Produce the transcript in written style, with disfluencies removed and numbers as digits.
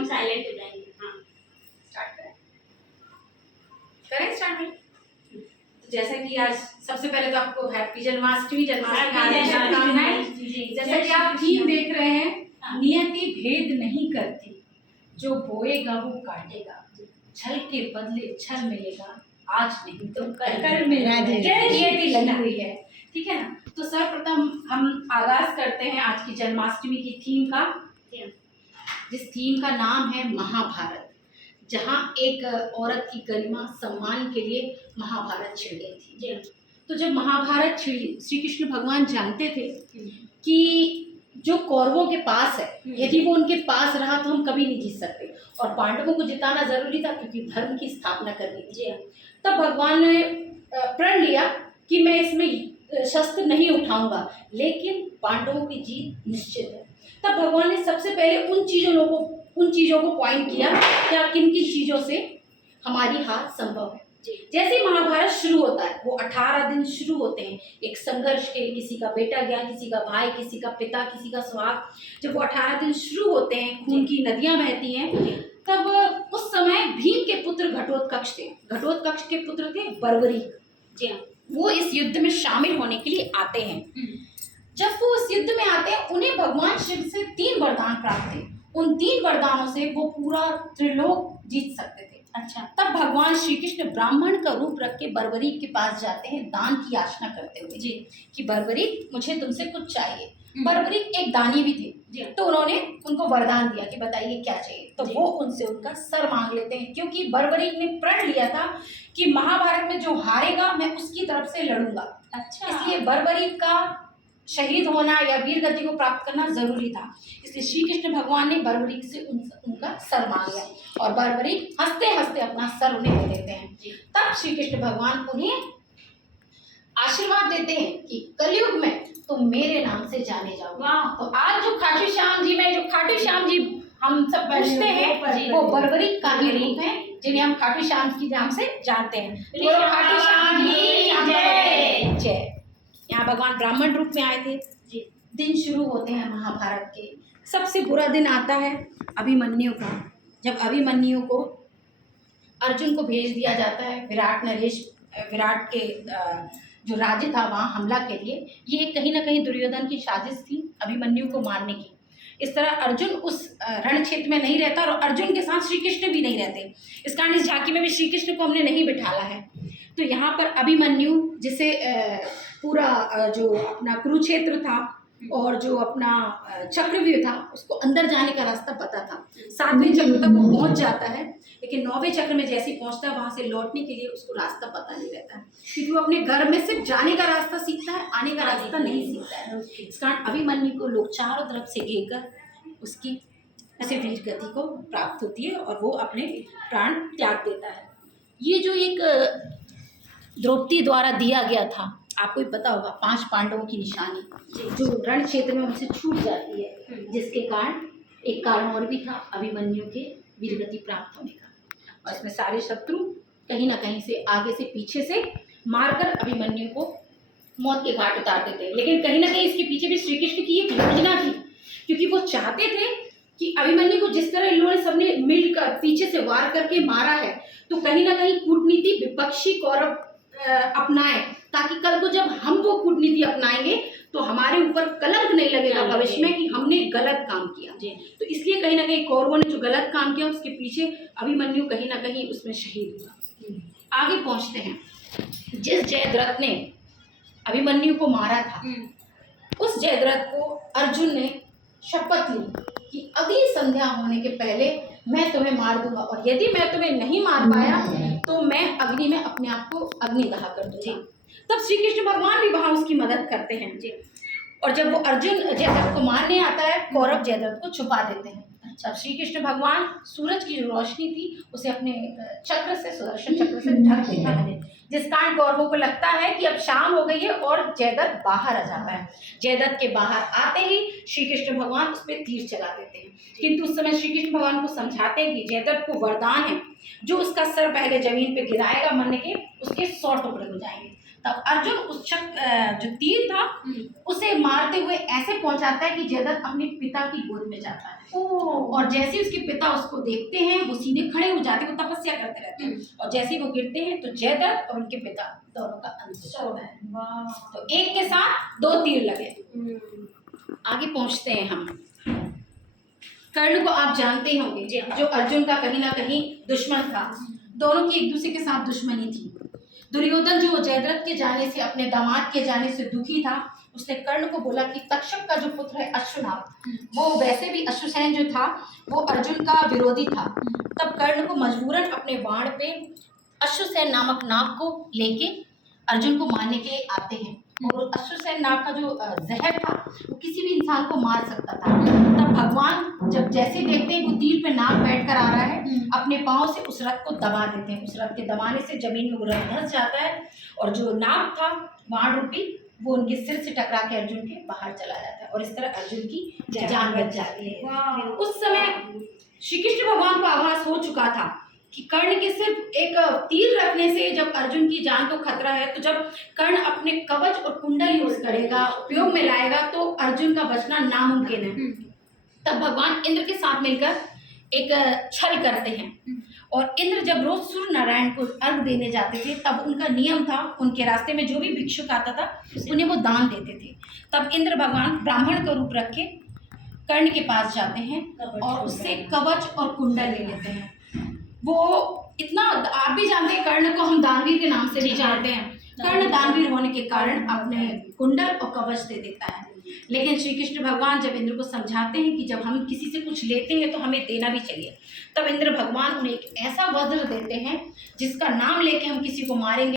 हम साइलेंट हो जाएंगे। हाँ स्टार्ट करें स्टार्ट में। जैसा कि आज सबसे पहले तो आपको हैप्पी जन्माष्टमी जन्माष्टमी शुभकामनाएं। जी। जैसा कि आप थीम देख रहे हैं, नियति भेद नहीं करती, जो बोएगा वो काटेगा, छल के बदले छल मिलेगा, आज नहीं तो कल मिलेगा। नियति लगी हुई है, ठीक है ना। तो सर्वप्रथम हम आगाज करते हैं आज की जन्माष्टमी की थीम का, जिस थीम का नाम है महाभारत, जहाँ एक औरत की गरिमा सम्मान के लिए महाभारत छिड़ गई थी। तो जब महाभारत छिड़ी, श्री कृष्ण भगवान जानते थे कि जो कौरवों के पास है, यदि वो उनके पास रहा तो हम कभी नहीं जीत सकते, और पांडवों को जिताना जरूरी था क्योंकि धर्म की स्थापना करनी थी। तब भगवान ने प्रण लिया कि मैं इसमें शस्त्र नहीं उठाऊंगा, लेकिन पांडवों की जीत निश्चित है। तब भगवान ने सबसे पहले उन चीज़ों को पॉइंट किया क्या किन किन चीज़ों से हमारी हार संभव है। जैसे ही महाभारत शुरू होता है, वो 18 दिन शुरू होते हैं एक संघर्ष के, किसी का बेटा गया, किसी का भाई, किसी का पिता, किसी का सुहाग। जब वो 18 दिन शुरू होते हैं, खून की नदियां बहती हैं, तब उस समय भीम के पुत्र घटोत्कच थे। घटोत्कच के पुत्र थे बर्बरी। वो इस युद्ध में शामिल होने के लिए आते हैं। जब वो उस युद्ध में आते हैं, उन्हें भगवान शिव से 3 वरदान प्राप्त थे। उन 3 वरदानों से वो पूरा त्रिलोक जीत सकते थे। अच्छा। तब भगवान श्री कृष्ण ब्राह्मण का रूप रख के बर्बरी के पास जाते हैं, दान की याचना करते हुए कि बर्बरी, मुझे तुमसे कुछ चाहिए। बर्बरी एक दानी भी थे, तो उन्होंने उनको वरदान दिया कि बताइए क्या चाहिए। तो वो उनसे उनका सर मांग लेते हैं, क्योंकि बर्बरी ने प्रण लिया था कि महाभारत में जो हारेगा मैं उसकी तरफ से लड़ूंगा। अच्छा। इसलिए बर्बरी का शहीद होना या वीर गति को प्राप्त करना जरूरी था। इसलिए श्री कृष्ण भगवान ने बर्बरी से उनका सर मांग लिया, और बर्बरी हंसते हंसते अपना सर उन्हें दे देते हैं। तब श्री कृष्ण भगवान उन्हें आशीर्वाद देते हैं कि कलयुग में तुम मेरे नाम से जाने जाओगे। तो आज जो खाटू श्याम जी हम सब पूछते हैं, वो बर्बरी का ही रूप है, जिन्हें हम खाटू श्याम के नाम से जानते हैं। खाटू श्याम जी जय। यहाँ भगवान ब्राह्मण रूप में आए थे। दिन शुरू होते हैं महाभारत के। सबसे बुरा दिन आता है अभिमन्यु का, जब अभिमन्यु को अर्जुन को भेज दिया जाता है विराट के जो राज्य था वहाँ हमला के लिए। ये कहीं ना कहीं दुर्योधन की साजिश थी अभिमन्यु को मारने की। इस तरह अर्जुन उस रण क्षेत्र में नहीं रहता, और अर्जुन के साथ श्री कृष्ण भी नहीं रहते। इस कारण इस झांकी में भी श्री कृष्ण को हमने नहीं बिठाला है। तो यहाँ पर अभिमन्यु, जिसे पूरा जो अपना कुरुक्षेत्र था और जो अपना चक्रव्यूह था, उसको अंदर जाने का रास्ता पता था। 7वें चक्र तक वो पहुंच जाता है, लेकिन 9वें चक्र में जैसे ही पहुंचता है, वहां से लौटने के लिए उसको रास्ता पता नहीं रहता है, क्योंकि वो अपने घर में सिर्फ जाने का रास्ता सीखता है, आने का रास्ता नहीं सीखता है। इस कारण अभिमन्यु को लोग चारों तरफ से घेरकर उसकी ऐसे वीर गति को प्राप्त होती है, और वो अपने प्राण त्याग देता है। ये जो एक द्रौपदी द्वारा दिया गया था, आपको भी पता होगा, 5 पांडवों की निशानी जो रण क्षेत्र में उनसे छूट जाती है, जिसके कारण एक कारण और भी था अभिमन्यु के वीरगति प्राप्त होने का। और इसमें सारे शत्रु कहीं ना कहीं से आगे से पीछे से मारकर अभिमन्यु को मौत के घाट उतारते थे। लेकिन कहीं ना कहीं इसके पीछे भी श्री कृष्ण की एक योजना थी, क्योंकि वो चाहते थे कि अभिमन्यु को जिस तरह इन्होंने सबने मिलकर पीछे से वार करके मारा है, तो कहीं ना कहीं कूटनीति विपक्षी कौरव अपनाए, ताकि कल को जब हम वो कूटनीति अपनाएंगे तो हमारे ऊपर कलंक नहीं लगेगा भविष्य में कि हमने गलत काम किया। तो इसलिए कहीं ना कहीं कौरवों ने जो गलत काम किया, उसके पीछे अभिमन्यु कहीं ना कहीं उसमें शहीद हुआ। आगे पहुंचते हैं। जिस जयद्रथ ने अभिमन्यु को मारा था, उस जयद्रथ को अर्जुन ने शपथ ली कि अगली संध्या होने के पहले मैं तुम्हें मार दूंगा, और यदि मैं तुम्हें नहीं मार पाया तो मैं अग्नि में अपने आप को अग्निदाह कर दूंगा। तब श्री कृष्ण भगवान भी वहां उसकी मदद करते हैं। और जब वो अर्जुन जयद्रथ को मारने आता है, कौरव जयद्रथ को छुपा देते हैं। तब श्री कृष्ण भगवान सूरज की जो रोशनी थी उसे अपने चक्र से, सुदर्शन चक्र से ढक देते हैं, जिस कारण कौरवों को लगता है कि अब शाम हो गई है और जयद्रथ बाहर आ जाता है। जयद्रथ के बाहर आते ही श्री कृष्ण भगवान उस पर तीर चला देते हैं, किंतु उस समय श्री कृष्ण भगवान को समझाते हैं कि जयद्रथ को वरदान है, जो उसका सर पहले जमीन पे गिराएगा मरने के, उसके 100 टुकड़े हो जाएंगे। तब अर्जुन उस जो तीर था उसे मारते हुए ऐसे पहुंचाता है कि जयद्रथ अपने पिता की गोद में जाता है। और जैसे ही उसके पिता उसको देखते हैं वो सीधे खड़े हो जाते हैं, वो तपस्या करते रहते हैं, और जैसे ही वो गिरते हैं तो जयद्रथ और उनके पिता दोनों का अंत हो जाता है। तो एक के साथ दो तीर लगे। आगे पहुंचते हैं हम। कर्ण को आप जानते ही होंगे, जो अर्जुन का कहीं ना कहीं दुश्मन था। दोनों की एक दूसरे के साथ दुश्मनी थी। दुर्योधन जो जयद्रथ के जाने से, अपने दामाद के जाने से दुखी था, उसने कर्ण को बोला कि तक्षक का जो पुत्र है अश्वनाग, वो वैसे भी अश्वसेन जो था वो अर्जुन का विरोधी था। तब कर्ण को मजबूरन अपने बाण पे अश्वसेन नामक नाग को लेके अर्जुन को मारने के लिए आते हैं। और अश्वसेन नाग का जो जहर था वो किसी भी इंसान को मार सकता था। तब भगवान जब जैसे देखते हैं वो तीर पे नाग बैठ कर आ रहा है, अपने पाँव से उस रथ को दबा देते हैं। उस रथ के दबाने से जमीन में वो रथ धंस जाता है, और जो नाग था बाण रूपी वो उनके सिर से टकरा के अर्जुन के बाहर चला जाता है, और इस तरह अर्जुन की जान बच जाती है। उस समय श्री कृष्ण भगवान को आभास हो चुका था कि कर्ण के सिर्फ एक तीर रखने से जब अर्जुन की जान को खतरा है, तो जब कर्ण अपने कवच और कुंडल यूज करेगा, उपयोग में लाएगा, तो अर्जुन का बचना नामुमकिन है। तब भगवान इंद्र के साथ मिलकर एक छल करते हैं, और इंद्र जब रोज सूर्य नारायण को अर्घ देने जाते थे तब उनका नियम था, उनके रास्ते में जो भी भिक्षुक आता था उन्हें वो दान देते थे। तब इंद्र भगवान ब्राह्मण का रूप रख के कर्ण के पास जाते हैं और उससे कवच और कुंडल ले लेते हैं। वो इतना, आप भी जानते हैं कर्ण को हम दानवीर के नाम से भी जानते हैं। कर्ण दानवीर होने के कारण अपने कुंडल और कवच दे देता है। लेकिन श्री कृष्ण भगवान जब इंद्र को समझाते हैं कि जब हम किसी से कुछ लेते हैं तो हमें देना भी चाहिए, तब इंद्र भगवान उन्हें एक ऐसा वज्र देते हैं जिसका नाम लेके हम किसी को मारेंगे